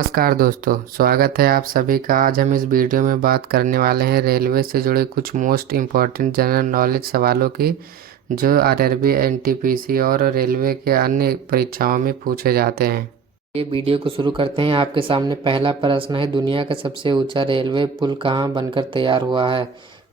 नमस्कार दोस्तों, स्वागत है आप सभी का। आज हम इस वीडियो में बात करने वाले हैं रेलवे से जुड़े कुछ मोस्ट इम्पॉर्टेंट जनरल नॉलेज सवालों की, जो आरआरबी, एनटीपीसी और रेलवे के अन्य परीक्षाओं में पूछे जाते हैं। ये वीडियो को शुरू करते हैं। आपके सामने पहला प्रश्न है, दुनिया का सबसे ऊंचा रेलवे पुल कहाँ बनकर तैयार हुआ है?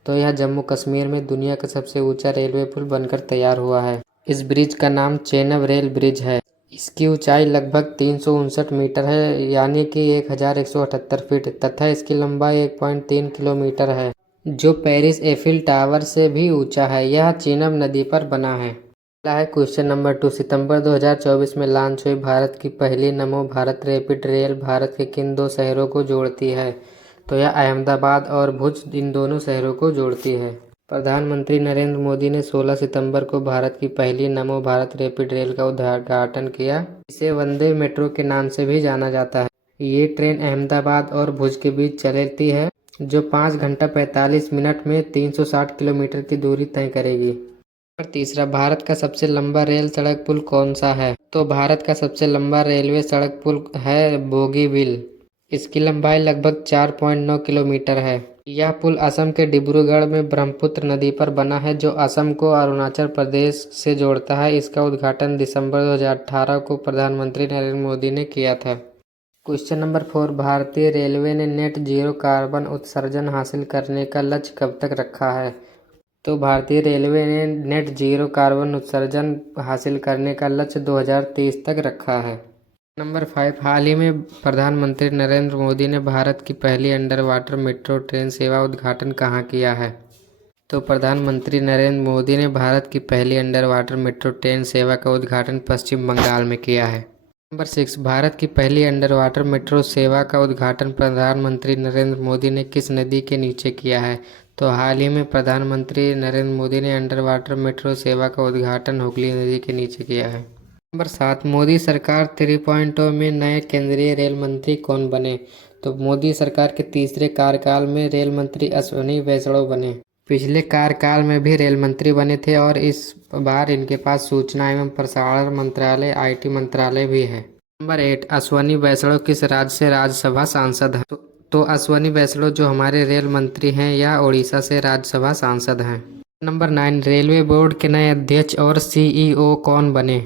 तो यह जम्मू कश्मीर में दुनिया का सबसे ऊंचा रेलवे पुल बनकर तैयार हुआ है। इस ब्रिज का नाम चेनाब रेल ब्रिज है। इसकी ऊंचाई लगभग 359 मीटर है, यानी कि 1178 फीट, तथा इसकी लंबाई 1.3 किलोमीटर है, जो पेरिस एफिल टावर से भी ऊंचा है। यह चेनाब नदी पर बना है। अगला है क्वेश्चन नंबर 2। सितंबर 2024 में लॉन्च हुई भारत की पहली नमो भारत रैपिड रेल भारत के किन दो शहरों को जोड़ती है? तो यह अहमदाबाद और भुज इन दोनों शहरों को जोड़ती है। प्रधानमंत्री नरेंद्र मोदी ने 16 सितंबर को भारत की पहली नमो भारत रैपिड रेल का उद्घाटन किया। इसे वंदे मेट्रो के नाम से भी जाना जाता है। ये ट्रेन अहमदाबाद और भुज के बीच चलती है, जो 5 घंटा 45 मिनट में 360 किलोमीटर की दूरी तय करेगी। और तीसरा, भारत का सबसे लंबा रेल सड़क पुल कौन सा है? तो भारत का सबसे लंबा रेलवे सड़क पुल है बोगीबील। इसकी लंबाई लगभग 4.9 किलोमीटर है। यह पुल असम के डिब्रूगढ़ में ब्रह्मपुत्र नदी पर बना है, जो असम को अरुणाचल प्रदेश से जोड़ता है। इसका उद्घाटन दिसंबर 2018 को प्रधानमंत्री नरेंद्र मोदी ने किया था। Question number 4। भारतीय रेलवे ने नेट जीरो कार्बन उत्सर्जन हासिल करने का लक्ष्य कब तक रखा है? तो भारतीय रेलवे ने नेट जीरो कार्बन उत्सर्जन हासिल करने का लक्ष्य 2030 तक रखा है। नंबर 5। हाल ही में प्रधानमंत्री नरेंद्र मोदी ने भारत की पहली अंडर वाटर मेट्रो ट्रेन सेवा उद्घाटन कहाँ किया है? तो प्रधानमंत्री नरेंद्र मोदी ने भारत की पहली अंडर वाटर मेट्रो ट्रेन सेवा का उद्घाटन पश्चिम बंगाल में किया है। नंबर 6। भारत की पहली अंडर वाटर मेट्रो सेवा का उद्घाटन प्रधानमंत्री नरेंद्र मोदी ने किस नदी के नीचे किया है? तो हाल ही में प्रधानमंत्री नरेंद्र मोदी ने अंडर वाटर मेट्रो सेवा का उद्घाटन हुगली नदी के नीचे किया है। नंबर 7। मोदी सरकार 3.0 में नए केंद्रीय रेल मंत्री कौन बने? तो मोदी सरकार के तीसरे कार्यकाल में रेल मंत्री अश्विनी वैष्णव बने। पिछले कार्यकाल में भी रेल मंत्री बने थे और इस बार इनके पास सूचना एवं प्रसारण मंत्रालय आईटी मंत्रालय भी है। नंबर 8। अश्विनी वैष्णव किस राज्य से राज्यसभा सांसद हैं? तो अश्विनी वैष्णव जो हमारे रेल मंत्री हैं, यह उड़ीसा से राज्यसभा सांसद हैं। नंबर 9। रेलवे बोर्ड के नए अध्यक्ष और सीईओ कौन बने?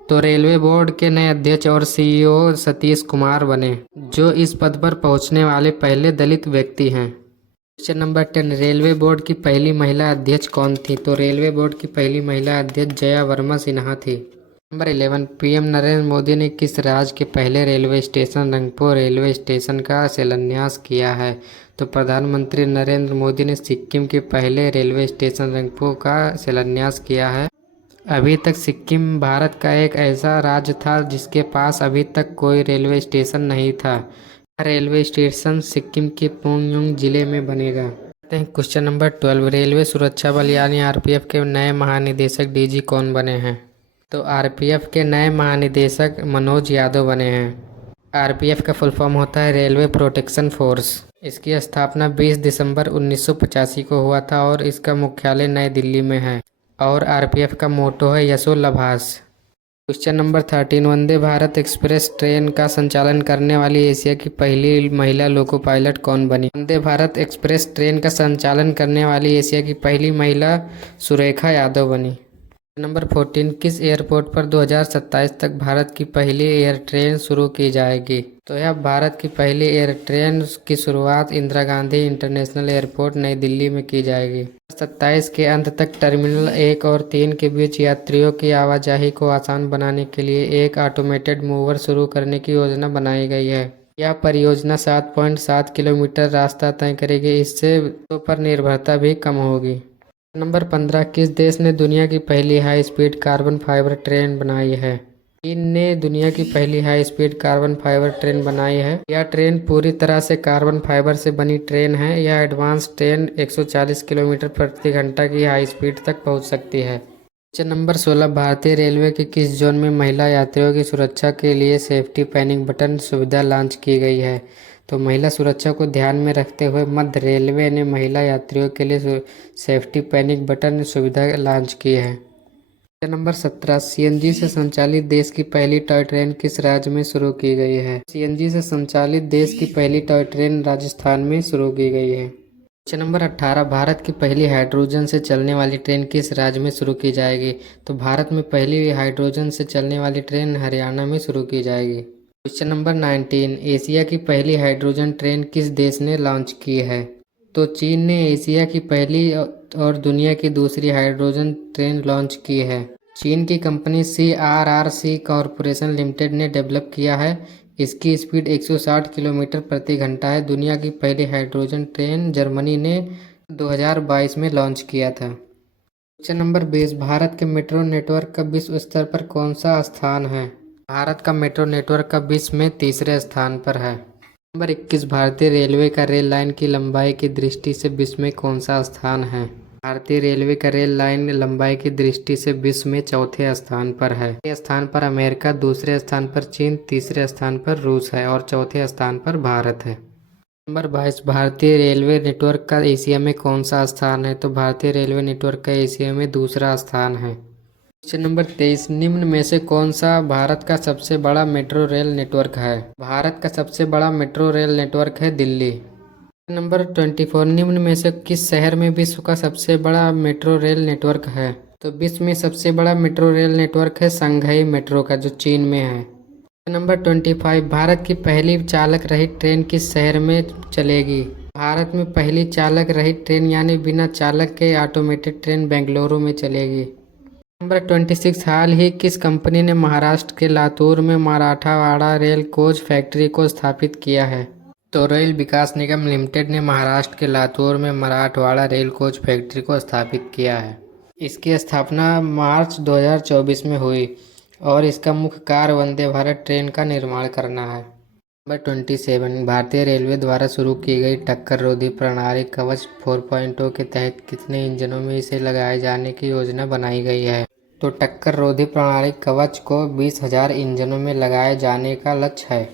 तो रेलवे बोर्ड के नए अध्यक्ष और सीईओ सतीश कुमार बने, जो इस पद पर पहुंचने वाले पहले दलित व्यक्ति हैं। Question number 10। रेलवे बोर्ड की पहली महिला अध्यक्ष कौन थी? तो रेलवे बोर्ड की पहली महिला अध्यक्ष जया वर्मा सिन्हा थी। नंबर 11। पीएम नरेंद्र मोदी ने किस राज्य के पहले railway station Rangpo railway station का शिलान्यास किया है? तो प्रधानमंत्री नरेंद्र मोदी ने सिक्किम के पहले रेलवे स्टेशन रंगपो का शिलान्यास किया है। अभी तक सिक्किम भारत का एक ऐसा राज्य था जिसके पास अभी तक कोई रेलवे स्टेशन नहीं था। रेलवे स्टेशन सिक्किम के पुंगयोंग जिले में बनेगा। Question number 12। रेलवे सुरक्षा बल यानी आरपीएफ के नए महानिदेशक डीजी कौन बने हैं? तो आरपीएफ के नए महानिदेशक मनोज यादव बने हैं। आरपीएफ का फुल फॉर्म होता है रेलवे प्रोटेक्शन फोर्स। इसकी स्थापना 20 दिसंबर 1985 को हुआ था और इसका मुख्यालय नई दिल्ली में है। और आरपीएफ का मोटो है यशो लभास। Question number 13। Vande Bharat express train का संचालन करने वाली एशिया की पहली महिला लोको पायलट कौन बनी? वंदे भारत एक्सप्रेस ट्रेन का संचालन करने वाली एशिया की पहली महिला सुरेखा यादव बनी। नंबर 14। किस एयरपोर्ट पर 2027 तक भारत की पहली एयर ट्रेन शुरू की जाएगी? तो यह भारत की पहली एयर ट्रेन की शुरुआत इंदिरा गांधी इंटरनेशनल एयरपोर्ट नई दिल्ली में की जाएगी। 27 के अंत तक टर्मिनल 1 और 3 के बीच यात्रियों की आवाजाही को आसान बनाने के लिए एक ऑटोमेटेड मूवर शुरू करने की योजना बनाई गई है। यह परियोजना 7.7 किलोमीटर रास्ता तय करेगी। इससे पर निर्भरता भी कम होगी। नंबर 15। किस देश ने दुनिया की पहली high speed carbon fibre train बनाई है? चीन ने दुनिया की पहली high speed carbon fibre train बनाई है। यह ट्रेन पूरी तरह से कार्बन फाइबर से बनी ट्रेन है। यह एडवांस ट्रेन 140 किलोमीटर प्रति घंटा की हाई स्पीड तक पहुंच सकती है। Question number 16। भारतीय रेलवे के किस जोन में महिला यात्रियों की सुरक्षा के लिए सेफ्टी पैनिक बटन सुविधा लॉन्च की गई है? तो महिला सुरक्षा को ध्यान में रखते हुए मध्य रेलवे ने महिला यात्रियों के लिए सेफ्टी पैनिक बटन सुविधा लॉन्च की है। क्वेश्चन नंबर 17, सीएनजी से संचालित देश की पहली टॉय ट्रेन किस राज्य में शुरू की गई है? सीएनजी से संचालित देश की पहली टॉय ट्रेन राजस्थान में शुरू की गई है। क्वेश्चन नंबर 18, भारत की पहली हाइड्रोजन से चलने वाली ट्रेन किस राज्य में शुरू की जाएगी? तो भारत में पहली हाइड्रोजन से चलने वाली ट्रेन हरियाणा में शुरू की जाएगी। क्वेश्चन नंबर 19, एशिया की पहली हाइड्रोजन ट्रेन किस देश ने लॉन्च की है? तो चीन ने एशिया की पहली और दुनिया की दूसरी हाइड्रोजन ट्रेन लॉन्च की है। चीन की कंपनी CRRC कॉरपोरेशन लिमिटेड ने डेवलप किया है। इसकी स्पीड 160 किलोमीटर प्रति घंटा है। दुनिया की पहली हाइड्रोजन ट्रेन जर्मनी ने 2022 में लॉन्च किया था। क्वेश्चन नंबर 20, भारत के मेट्रो नेटवर्क का विश्व स्तर पर कौन सा स्थान है? भारत का मेट्रो नेटवर्क का विश्व में तीसरे स्थान पर है। नंबर 21, भारतीय रेलवे का रेल लाइन की लंबाई की दृष्टि से विश्व में कौन सा स्थान है? भारतीय रेलवे का रेल लाइन लंबाई की दृष्टि से विश्व में चौथे स्थान पर है। पहले स्थान पर अमेरिका, दूसरे स्थान पर चीन, तीसरे स्थान पर रूस है और चौथे स्थान पर भारत है। नंबर 22, भारतीय रेलवे नेटवर्क का एशिया में कौन सा स्थान है? तो भारतीय रेलवे नेटवर्क का एशिया में दूसरा स्थान है। क्वेश्चन नंबर 23, निम्न में से कौन सा भारत का सबसे बड़ा मेट्रो रेल नेटवर्क है? भारत का सबसे बड़ा मेट्रो रेल नेटवर्क है दिल्ली। नंबर 24, निम्न में से किस शहर में विश्व का सबसे बड़ा मेट्रो रेल नेटवर्क है? तो विश्व में सबसे बड़ा मेट्रो रेल नेटवर्क है शंघाई मेट्रो का, जो चीन में है। नंबर 25, भारत की पहली चालक रहित ट्रेन किस शहर में चलेगी? भारत में पहली चालक रहित ट्रेन यानी बिना चालक के ऑटोमेटेड ट्रेन बेंगलुरु में चलेगी। नंबर 26, हाल ही किस कंपनी ने महाराष्ट्र के लातूर में मराठावाड़ा रेल कोच फैक्ट्री को स्थापित किया है? तो रेल विकास निगम लिमिटेड ने महाराष्ट्र के लातूर में मराठवाड़ा रेल कोच फैक्ट्री को स्थापित किया है। इसकी स्थापना मार्च 2024 में हुई और इसका मुख्य कार्य वंदे भारत ट्रेन का निर्माण करना है। नंबर 27, भारतीय रेलवे द्वारा शुरू की गई टक्कर रोधी प्रणाली कवच 4.0 के तहत कितने इंजनों में इसे लगाए जाने की योजना बनाई गई है? तो टक्कर रोधी प्रणाली कवच को 20,000 इंजनों में लगाए जाने का लक्ष्य है।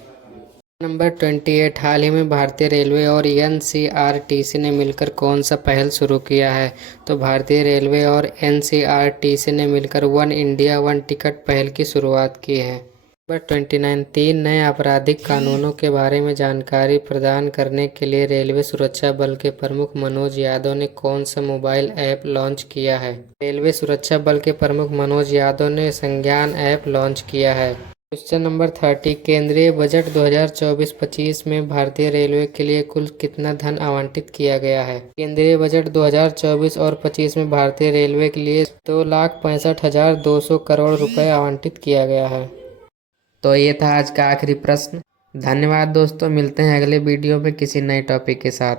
नंबर 28, हाल ही में भारतीय रेलवे और NCRTC ने मिलकर कौन सा पहल शुरू किया है? तो भारतीय रेलवे और NCRTC ने मिलकर वन इंडिया वन टिकट पहल की शुरुआत की है। नंबर 29, 3 नए आपराधिक कानूनों के बारे में जानकारी प्रदान करने के लिए रेलवे सुरक्षा बल के प्रमुख मनोज यादव ने कौन सा मोबाइल ऐप लॉन्च किया है? रेलवे सुरक्षा बल के प्रमुख मनोज यादव ने संज्ञान ऐप लॉन्च किया है। क्वेश्चन नंबर 30, केंद्रीय बजट 2024-25 में भारतीय रेलवे के लिए कुल कितना धन आवंटित किया गया है? केंद्रीय बजट 2024 और 25 में भारतीय रेलवे के लिए 2,65,200 करोड़ रुपए आवंटित किया गया है। तो ये था आज का आखिरी प्रश्न। धन्यवाद दोस्तों, मिलते हैं अगले वीडियो में किसी नए टॉपिक के साथ।